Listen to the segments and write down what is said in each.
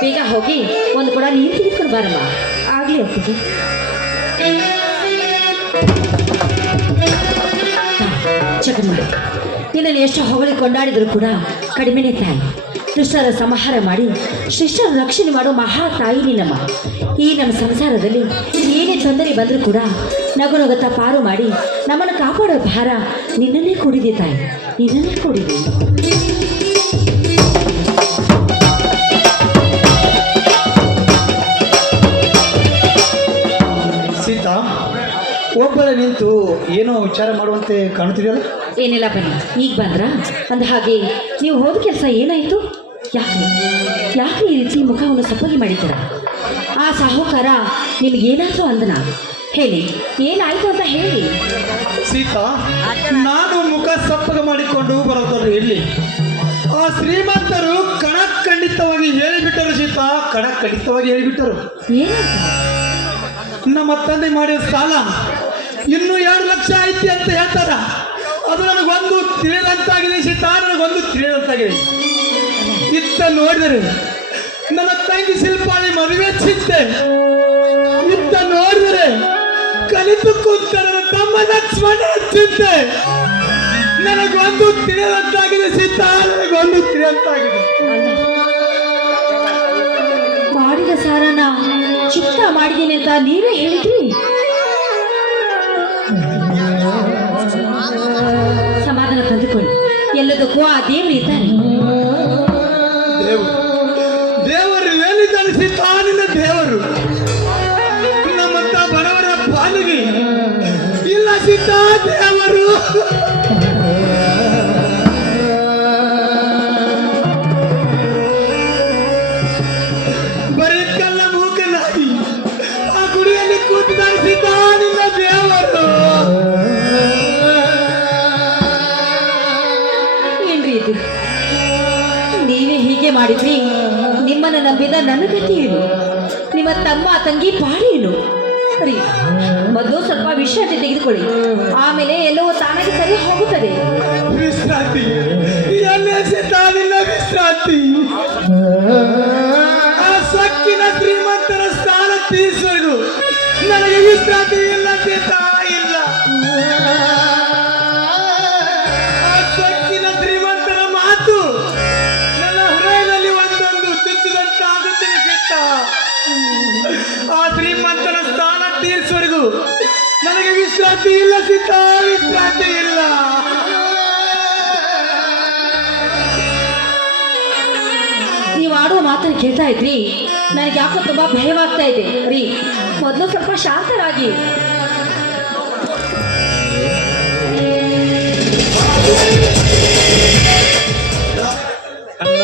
ಬೇಗ ಹೋಗಿ ಒಂದು ಕೂಡ ನೀರು ತೆಗೆದುಕೊಂಡು ಬಾರಮ್ಮ. ಆಗ್ಲಿ ಒಪ್ಪಿಗೆ. ಜಗಮ್ಮ, ನಿನ್ನನ್ನು ಎಷ್ಟು ಹೊಗಳಿ ಕೊಂಡಾಡಿದ್ರು ಕೂಡ ಕಡಿಮೆನೇ ತಾಯಿ. ದುಷ್ಟರ ಸಂಹಾರ ಮಾಡಿ ಶಿಷ್ಟರ ರಕ್ಷಣೆ ಮಾಡೋ ಮಹಾ ತಾಯಿ ನಿನ್ನಮ್ಮ. ಈ ನಮ್ಮ ಸಂಸಾರದಲ್ಲಿ ಏನೇ ತೊಂದರೆ ಬಂದರೂ ಕೂಡ ನಗು ನಗುತ್ತಾ ಪಾರು ಮಾಡಿ ನಮ್ಮನ್ನು ಕಾಪಾಡೋ ಭಾರ ನಿನ್ನನ್ನೇ ಕೂಡಿದೆ ತಾಯಿ, ನಿನ್ನನ್ನೇ ಕೂಡಿದೆ. ಸೀತಾ, ಒಬ್ಬಳೆ ನಿಂತು ಏನೋ ವಿಚಾರ ಮಾಡುವಂತೆ ಕಾಣುತ್ತಿದೆಯಲ್ಲ? ಏನಿಲ್ಲ ಬನ್ನಿ, ಈಗ ಬಂದ್ರ? ಅಂದ ಹಾಗೆ ನೀವು ಹೋದ ಕೆಲಸ ಏನಾಯಿತು? ಯಾಕೆ ಯಾಕೆ ಈ ರೀತಿ ಮುಖವನ್ನು ಸಪ್ಪಗೆ ಮಾಡಿದ್ದೀರ? ಆ ಸಾಹುಕಾರ ನಿಮಗೇನಾದರೂ ಅಂದನ? ಹೇಳಿ, ಏನಾಯ್ತು ಅಂತ ಹೇಳಿ. ಸೀತಾ, ನಾನು ಮುಖ ಸಪ್ಪಗೆ ಮಾಡಿಕೊಂಡು ಬರೋದಾದ್ರೆ ಎಲ್ಲಿ? ಆ ಶ್ರೀಮಂತರು ಖಂಡಿತವಾಗಿ ಹೇಳಿಬಿಟ್ಟರು ಸೀತಾ, ಖಂಡಿತವಾಗಿ ಹೇಳಿಬಿಟ್ಟರು. ಏನಂತ? ನಮ್ಮ ತಂದೆ ಮಾಡಿದ ಸಾಲ ಇನ್ನೂ 2 ಲಕ್ಷ ಐತಿ ಅಂತ ಹೇಳ್ತಾರ. ಅದು ನನಗೊಂದು ತಿಳಿದಂತಾಗಿದೆ ಸೀತಾ, ನನಗೊಂದು ತಿಳಿದಂತಾಗಿದೆ. ಇತ್ತ ನೋಡಿದರೆ ನನ್ನ ತಂಗಿ ಶಿಲ್ಪಾಳಿ ಮದುವೆ ಚಿಂತೆ, ಇತ್ತ ನೋಡಿದರೆ ಕಲಿತು ಕೂತ ನನ್ನ ತಮ್ಮ ಲಕ್ಷ್ಮಣ ಚಿಂತೆ. ನನಗೊಂದು ತಿಳಿದಂತಾಗಿದೆ ಸೀತಾ, ನನಗೊಂದು ತಿಳಿದಂತಾಗಿದೆ. ಮಾಡಿದ ಸಾರನ ಚಿತ್ತ ಮಾಡಿದ್ದೀನಿ ಅಂತ ನೀವೇ ಹೇಳಿದ್ರಿ. ಸಮಾಧಾನ ತಂದುಕೊಳ್ಳಿ, ಎಲ್ಲದಕ್ಕೂ ಆ ದೇವರು ಇದ್ದಾರೆ. ದೇವರು ಹೇಳಿದ್ದಾನೆ ಸೀತಾ, ನಿನ್ನ ದೇವರು ನಮ್ಮಂತ ಬಡವರ ಪಾಲಿಗೆ ಇಲ್ಲ ಸೀತಾ. ದೇವರು ಬರೀ ಕಲ್ಲ ಮೂಕನಾಗಿ ಆ ಗುಡಿಯಲ್ಲಿ ಕೂತಿದ್ದಾನೆ ಸೀತಾ, ನಿನ್ನ ದೇವರು. ಏನ್ರಿ ಇದು? ನೀವೇ ಹೀಗೆ ಮಾಡಿದ್ರಿ. ನಿಮ್ಮನ್ನು ನಂಬಿದ ನನ್ನ ಗತಿ ಏನು? ನಿಮ್ಮ ತಮ್ಮ ತಂಗಿ ಪಾಡಿ ಏನು? ಸರಿ, ಮೊದಲು ಸ್ವಲ್ಪ ವಿಶ್ರಾಂತಿ ತೆಗೆದುಕೊಳ್ಳಿ, ಆಮೇಲೆ ಎಲ್ಲವೂ ತಾನಾಗಿ ಸರಿ ಹೋಗುತ್ತದೆ. ವಿಶ್ರಾಂತಿ ಎಲ್ಲಿ ಸೀತಾ ನಿನ್ನ ವಿಶ್ರಾಂತಿ? ಆ ಸಕ್ಕಿನ ಶ್ರೀಮಂತರ ಸ್ಥಾನ ತೀರಿಸುವುದು ನನಗೆ ವಿಶ್ರಾಂತಿ ಇಲ್ಲ ಸೀತಾ, ಇಲ್ಲ. ಆ ಸಕ್ಕಿನ ಶ್ರೀಮಂತರ ಮಾತು ನನ್ನ ಹೃದಯದಲ್ಲಿ ಒಂದೊಂದು ಚುಚ್ಚಿದಂತಾಗುತ್ತದೆ ಸೀತಾ. ಆ ಶ್ರೀಮಂತರ ಸ್ಥಾನ ತೀರಿಸುವುದು ನನಗೆ ವಿಶ್ರಾಂತಿ ಇಲ್ಲ ಸೀತಾ, ವಿಶ್ರಾಂತಿ ಇಲ್ಲ. ನೀವು ಆಡುವ ಮಾತನ್ನು ಕೇಳ್ತಾ ಇದ್ರಿ, ನನಗೆ ಯಾಕೋ ತುಂಬಾ ಭಯವಾಗ್ತಾ ಇದೆ ರೀ. ಮೊದಲು ಸ್ವಲ್ಪ ಶಾಂತರಾಗಿ. ಅಣ್ಣ,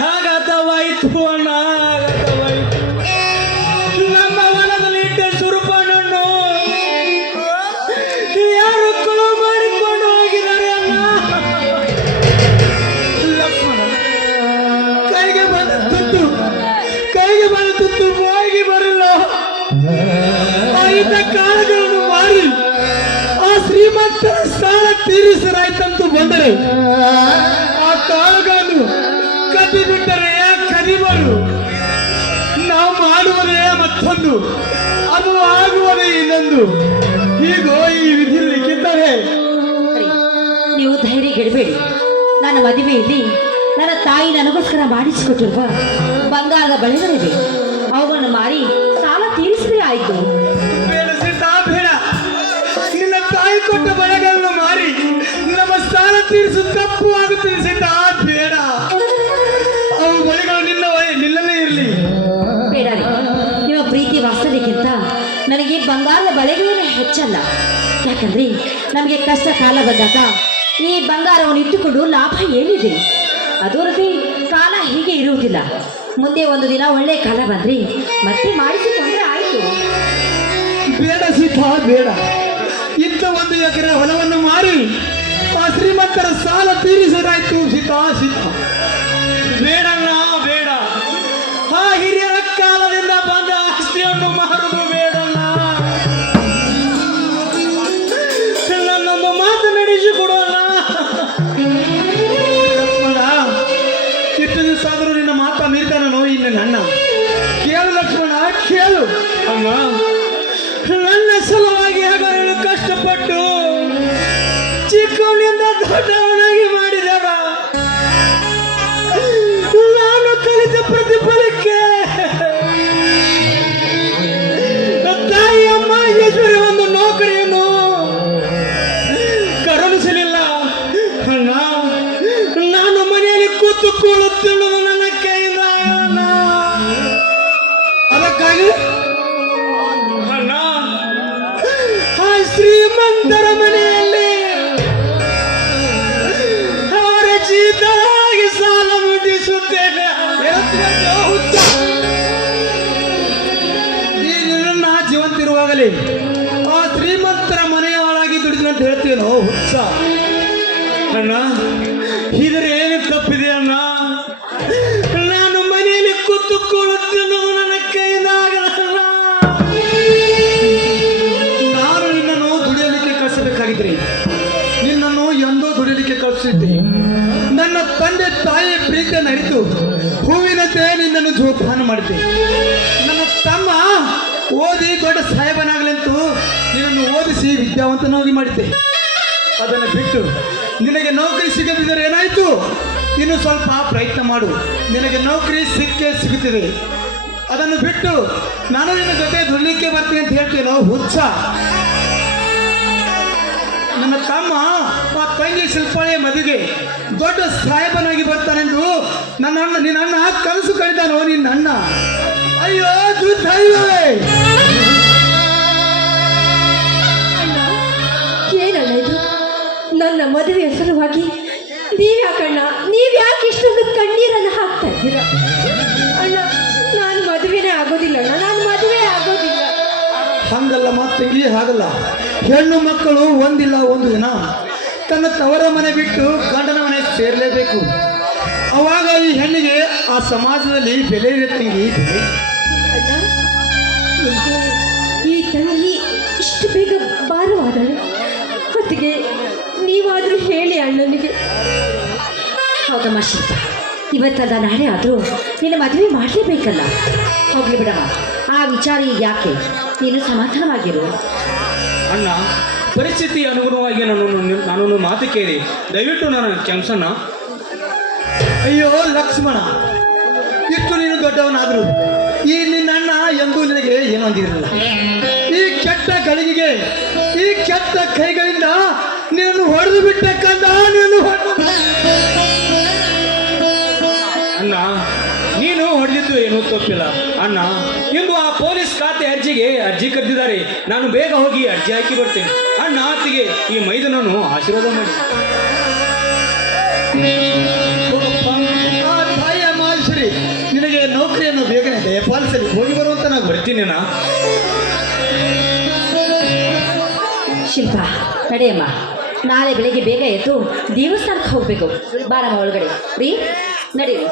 ಹಾಗಾತವಾಯಿತು ಅಣ್ಣ, ಹಾಗಾತವಾಯಿತು. ನಮ್ಮ ಹೊಲದಲ್ಲಿ ಇಟ್ಟ ಸುರುಪಣ್ಣನ್ನು ಯಾರು ಕೊಳು ಮಾಡಿಕೊಂಡು ಹೋಗಿದ್ದಾರೆ ಅಣ್ಣ. ಲಕ್ಷ್ಮಣ, ಕೈಗೆ ಬಂದ ತುತ್ತು ಹೋಗಿ ಬರಲ್ಲ. ಆಯ್ತ ಕಾಲಗಳನ್ನು ಮಾರಿ ಆ ಶ್ರೀಮಂತರ ಸಾಲ ತೀರಿಸಲಾಯ್ತಂತೂ ಬಂದರೆ ಆ ಕಾಲಗಳನ್ನು ಕದಿ ಬಿಟ್ಟರೆ ಕದಿಬರು. ನಾವು ಮಾಡುವುದೇ ಮತ್ತೊಂದು, ಅದು ಆಗುವುದೇ ಇನ್ನೊಂದು. ಹೀಗೋ ಈ ವಿಧಿ ಲಿಖಿತವೇ. ನೀವು ಧೈರ್ಯ ಗೆಡಬೇಡಿ. ನನ್ನ ಮದುವೆಯಲ್ಲಿ ನನ್ನ ತಾಯಿ ನನಗೋಸ್ಕರ ಮಾಡಿಸಿಕೊಟ್ಟಿರುವ ಬಂಗಾರದ ಬಳೆಗಳಿವೆ, ಅವುಗಳನ್ನು ಮಾರಿ ಸಾಲ ತೀರಿಸಿದ್ರೆ ಆಯ್ತು. ಬೇಡ ಸೀತಾ, ಬೇಡ. ನಿನ್ನ ತಾಯಿ ಕೊಟ್ಟ ಬಳೆಗಳನ್ನು ಮಾರಿ ನಮ್ಮ ಸಾಲ ತೀರಿಸು ತಪ್ಪು ಆಗುತ್ತದೆ ಸೀತಾ, ಬೇಡ. ಅವು ಬಳೆಗಳು ನಿನ್ನಲ್ಲೇ ಇರಲಿ. ಬೇಡ ರೀ, ನಿಮ್ಮ ಪ್ರೀತಿ ವಾಸ್ತವ್ಯಕ್ಕಿಂತ ನನಗೆ ಬಂಗಾರದ ಬಳೆಗಳೇ ಹೆಚ್ಚಲ್ಲ. ಯಾಕಂದ್ರೆ ನಮಗೆ ಕಷ್ಟ ಕಾಲ ಬಂದಾಗ ಈ ಬಂಗಾರವನ್ನು ಇಟ್ಟುಕೊಂಡು ಲಾಭ ಏನಿದೆ? ಅದರದೇ ಕಾಲ ಹೀಗೆ ಇರುವುದಿಲ್ಲ. ಮುಂದೆ ಒಂದು ದಿನ ಒಳ್ಳೆ ಕಾಲ ಬಂದ್ರೆ ಮತ್ತೆ ಮಾಡಿಸಿಕೊಂಡ್ರೆ ಆಯ್ತು. ಬೇಡ ಸೀತಾ, ಬೇಡ. ಇಂಥ 1 ಎಕರೆ ಹೊಲವನ್ನು ಮಾರಿ ಆ ಶ್ರೀಮಂತರ ಸಾಲ ತೀರಿಸೋದಾಯ್ತು ಸೀತಾ, ಸೀತಾ. ಬೇಡಣ್ಣ, ಬೇಡ. ಆ ಹಿರಿಯರ ಕಾಲದಿಂದ ಬಂದ ಆಸ್ತಿಯನ್ನು ಮಾರುವುದು ಬೇಡಣ್ಣ. ನನ್ನ ಅಮ್ಮ ನನ್ನ ಸಲುವಾಗಿ ಆಗಲು ಕಷ್ಟಪಟ್ಟು ಚಿಕ್ಕವನಿಂದ ದೊಡ್ಡವನಾಗಿ ಮಾಡಿದವ ನಾನು ಕಲಿತ ಪ್ರತಿಫಲಕ್ಕೆ ತಾಯಿ ಅಮ್ಮ ಈಶ್ವರಿ ಒಂದು ನೌಕರಿಯನ್ನು ಕರುಣಿಸಲಿಲ್ಲ. ಅಣ್ಣ ನಾನು ಮನೆಯಲ್ಲಿ ಕೂತುಕೊಳ್ಳುತ್ತಿರುವುದು ನನ್ನ ಕೈಯಿಂದ ಆಗಲ್ಲ. ಅದಕ್ಕಾಗಿ ಅಣ್ಣ ಆ ಶ್ರೀಮಂತರ ಮನೆಯಲ್ಲಿ ಅವರ ಜೀತವಾಗಿ ಸಾಲ ಮುಟ್ಟಿಸುತ್ತೇನೆ. ನನ್ನ ಜೀವಂತಿರುವಾಗಲೇ ಆ ಶ್ರೀಮಂತರ ಮನೆಯ ಹಾಳಾಗಿ ದುಡಿದಂತ ಹೇಳ್ತೀನೋ ಹುಚ್ಚ. ಅಣ್ಣ ಇದರ ಏನು ತಪ್ಪಿದೆ ಅಣ್ಣ? ನಾನು ಮನೆಯಲ್ಲಿ ಕೂತುಕೊಳ್ಳುತ್ತೇನೋ ನನ್ನ ಕೈಯಿಂದ ಆಗಲ್ಲ. ನಾನು ನಿನ್ನನ್ನು ದುಡಿಯಲಿಕ್ಕೆ ಕಳಿಸಬೇಕಾಗಿದ್ರೆ ನಿನ್ನನ್ನು ಎಂದೋ ದುಡಿಯಲಿಕ್ಕೆ ಕಳಿಸಿದ್ದೆ. ನನ್ನ ತಂದೆ ತಾಯಿ ಪ್ರೀತಿಯನ್ನು ಅರಿತು ಹೂವಿನಂತೆ ನಿನ್ನನ್ನು ಜೋಪಾನ ಮಾಡಿದ್ದೆ. ನನ್ನ ತಮ್ಮ ಓದಿ ದೊಡ್ಡ ಸಾಹೇಬನಾಗಲೆಂತೂ ನಿನ್ನನ್ನು ಓದಿಸಿ ವಿದ್ಯಾವಂತನಾಗಿ ಮಾಡಿದ್ದೆ. ಅದನ್ನು ಬಿಟ್ಟು ನಿನಗೆ ನೌಕರಿ ಸಿಗದಿದ್ದರೆ ಏನಾಯಿತು? ಇನ್ನು ಸ್ವಲ್ಪ ಪ್ರಯತ್ನ ಮಾಡು, ನಿನಗೆ ನೌಕರಿ ಸಿಗುತ್ತಿದೆ. ಅದನ್ನು ಬಿಟ್ಟು ನಾನು ನಿನ್ನ ಜೊತೆ ದುಡ್ಲಿಕ್ಕೆ ಬರ್ತೀನಿ ಅಂತ ಹೇಳ್ತೇನೋ ಹುಚ್ಚ. ನನ್ನ ತಮ್ಮ ಆ ತಂಗಿ ಶಿಲ್ಪಾಳಿಯ ಮದುವೆಗೆ ದೊಡ್ಡ ಸಾಹೇಬನಾಗಿ ಬರ್ತಾನೆಂದು ನಿನ್ನ ಅಣ್ಣ ಕನಸು ಕಳಿದಾನೋ ನಿನ್ನ ಅಣ್ಣ. ಅಯ್ಯೋ ದುರ್ದೈವವೇ! ಏನಣ್ಣ ಇದು? ನನ್ನ ಮದುವೆಯ ಸಲುವಾಗಿ ನೀವ್ಯಾಕೆ ಇಷ್ಟೊಂದು ಕಣ್ಣೀರನ್ನು ಹಾಕ್ತಾ ಇದ್ದೀರಾ? ಅಣ್ಣ ನಾನು ಮದುವೆನೇ ಆಗೋದಿಲ್ಲ ಅಣ್ಣ, ನಾನು ಮದುವೆ ಆಗೋದಿಲ್ಲ. ಹಂಗಲ್ಲ ತಂಗಿ, ಹಾಗಲ್ಲ. ಹೆಣ್ಣು ಮಕ್ಕಳು ಒಂದಿಲ್ಲ ಒಂದು ದಿನ ತನ್ನ ತವರ ಮನೆ ಬಿಟ್ಟು ಗಂಡನ ಮನೆ ಸೇರಲೇಬೇಕು. ಅವಾಗ ಈ ಹೆಣ್ಣಿಗೆ ಆ ಸಮಾಜದಲ್ಲಿ ಬೆಲೆ ಇದೆ ತಂಗಿ, ಬೆಲೆ. ಅಣ್ಣ ಈ ತಂಗಿ ಇಷ್ಟು ಬೇಗ ಭಾರವಾದಳು. ಹೊತ್ತಿಗೆ ನೀವಾದರೂ ಹೇಳಿ ಅಣ್ಣನಿಗೆ. ಹೌದಮ್ಮ ಶಿಲ್ಪ, ಇವತ್ತಲ್ಲ ನಾಳೆ ಆದರೂ ನಿನ್ನ ಮದುವೆ ಮಾಡಲೇಬೇಕಲ್ಲ. ಹೋಗ್ಲಿ ಬಿಡಮ್ಮ, ಆ ವಿಚಾರ ಈಗ ಯಾಕೆ? ನೀನು ಸಮಾಧಾನವಾಗಿರು. ಅಣ್ಣ, ಪರಿಸ್ಥಿತಿ ಅನುಗುಣವಾಗಿ ನಾನೊಂದು ಮಾತು ಕೇಳಿ ದಯವಿಟ್ಟು ನನ್ನ ಕ್ಷಮಿಸಣ್ಣ. ಅಯ್ಯೋ ಲಕ್ಷ್ಮಣ, ಇಷ್ಟು ನೀನು ದೊಡ್ಡವನಾದ್ರು ಈ ನಿನ್ನ ಅಣ್ಣ ಎಂದೂ ನಿನಗೆ ಏನು ಅಂದಿರಲಿಲ್ಲ. ಈ ಕೆಟ್ಟ ಗಳಿಗೆಗೆ ಈ ಕೆಟ್ಟ ಕೈಗಳಿಂದ ನೀನು ಹೊಡೆದು ಬಿಟ್ಟಕ್ಕಂತ ಅಣ್ಣ, ನೀನು ಹೊಡೆದಿದ್ದು ಏನೂ ತಪ್ಪಿಲ್ಲ ಅಣ್ಣ. ಇಂದು ಆ ಪೊಲೀಸ್ ಖಾತೆ ಅರ್ಜಿ ಕರೆದಿದ್ದಾರೆ. ನಾನು ಬೇಗ ಹೋಗಿ ಅರ್ಜಿ ಹಾಕಿ ಬರ್ತೇನೆ. ಅಣ್ಣ ಆತಿಗೆ ಈ ಮೈದನನ್ನು ಆಶೀರ್ವಾದ ಮಾಡಿ. ತಾಯಿಯ ಮಾಶ್ರೀ ನಿನಗೆ ನೌಕರಿಯನ್ನು ಬೇಗನೆ ದಯಪಾಲಿಸಲಿ. ಹೋಗಿ ಬರುವಂತ ನಾವು ಬರ್ತೀನಿ ಅಣ್ಣ. ಶಿಲ್ಪ ನಡೆಯಮ್ಮ, ನಾಳೆ ಬೆಳಿಗ್ಗೆ ಬೇಗ ಎದ್ದು ದೇವಸ್ಥಾನಕ್ಕೆ ಹೋಗ್ಬೇಕು. ಬಾರಮ್ಮ ಒಳಗಡೆ. ರೀ ನಡೀರಿ.